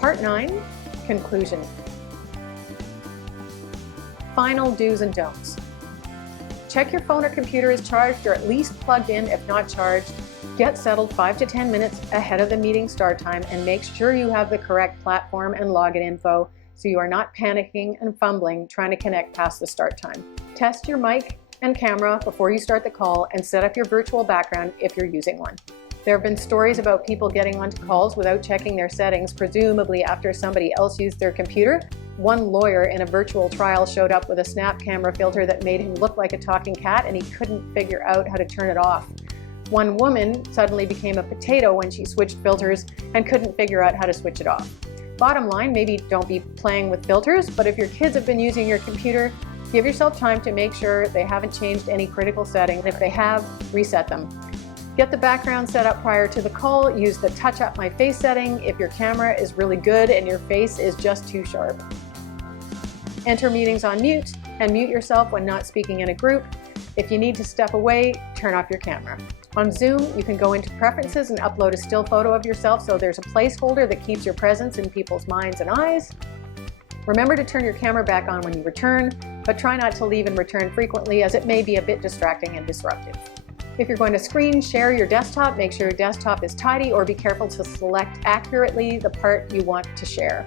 Part 9, conclusion. Final do's and don'ts. Check your phone or computer is charged or at least plugged in if not charged. Get settled 5 to 10 minutes ahead of the meeting start time and make sure you have the correct platform and login info so you are not panicking and fumbling trying to connect past the start time. Test your mic and camera before you start the call and set up your virtual background if you're using one. There have been stories about people getting onto calls without checking their settings, presumably after somebody else used their computer. One lawyer in a virtual trial showed up with a snap camera filter that made him look like a talking cat and he couldn't figure out how to turn it off. One woman suddenly became a potato when she switched filters and couldn't figure out how to switch it off. Bottom line, maybe don't be playing with filters, but if your kids have been using your computer, give yourself time to make sure they haven't changed any critical settings. If they have, reset them. Get the background set up prior to the call. Use the touch up my face setting if your camera is really good and your face is just too sharp. Enter meetings on mute and mute yourself when not speaking in a group. If you need to step away, turn off your camera. On Zoom, you can go into preferences and upload a still photo of yourself so there's a placeholder that keeps your presence in people's minds and eyes. Remember to turn your camera back on when you return, but try not to leave and return frequently as it may be a bit distracting and disruptive. If you're going to screen share your desktop, make sure your desktop is tidy or be careful to select accurately the part you want to share.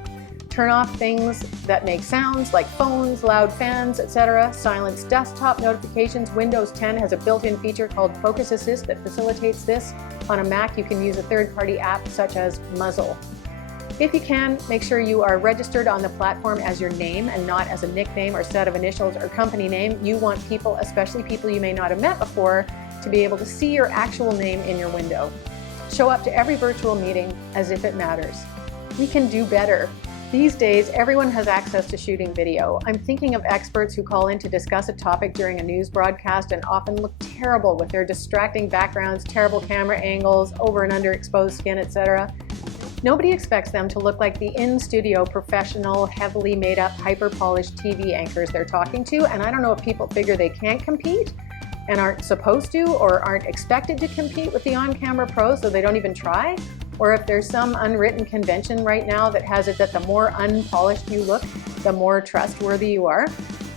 Turn off things that make sounds like phones, loud fans, etc. Silence desktop notifications. Windows 10 has a built-in feature called Focus Assist that facilitates this. On a Mac, you can use a third-party app such as Muzzle. If you can, make sure you are registered on the platform as your name and not as a nickname or set of initials or company name. You want people, especially people you may not have met before, to be able to see your actual name in your window. Show up to every virtual meeting as if it matters. We can do better. These days, everyone has access to shooting video. I'm thinking of experts who call in to discuss a topic during a news broadcast and often look terrible with their distracting backgrounds, terrible camera angles, over and under exposed skin, etc. Nobody expects them to look like the in-studio professional, heavily made up, hyper-polished TV anchors they're talking to, and I don't know if people figure they can't compete and aren't supposed to or aren't expected to compete with the on-camera pros so they don't even try, or if there's some unwritten convention right now that has it that the more unpolished you look, the more trustworthy you are.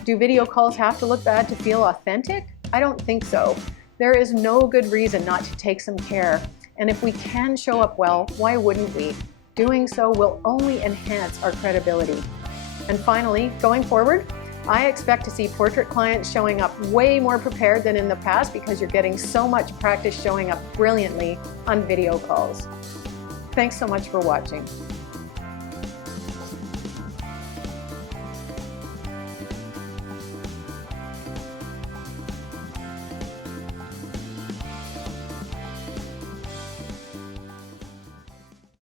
Do video calls have to look bad to feel authentic? I don't think so. There is no good reason not to take some care, and if we can show up well, why wouldn't we? Doing so will only enhance our credibility. And finally, going forward, I expect to see portrait clients showing up way more prepared than in the past because you're getting so much practice showing up brilliantly on video calls. Thanks so much for watching.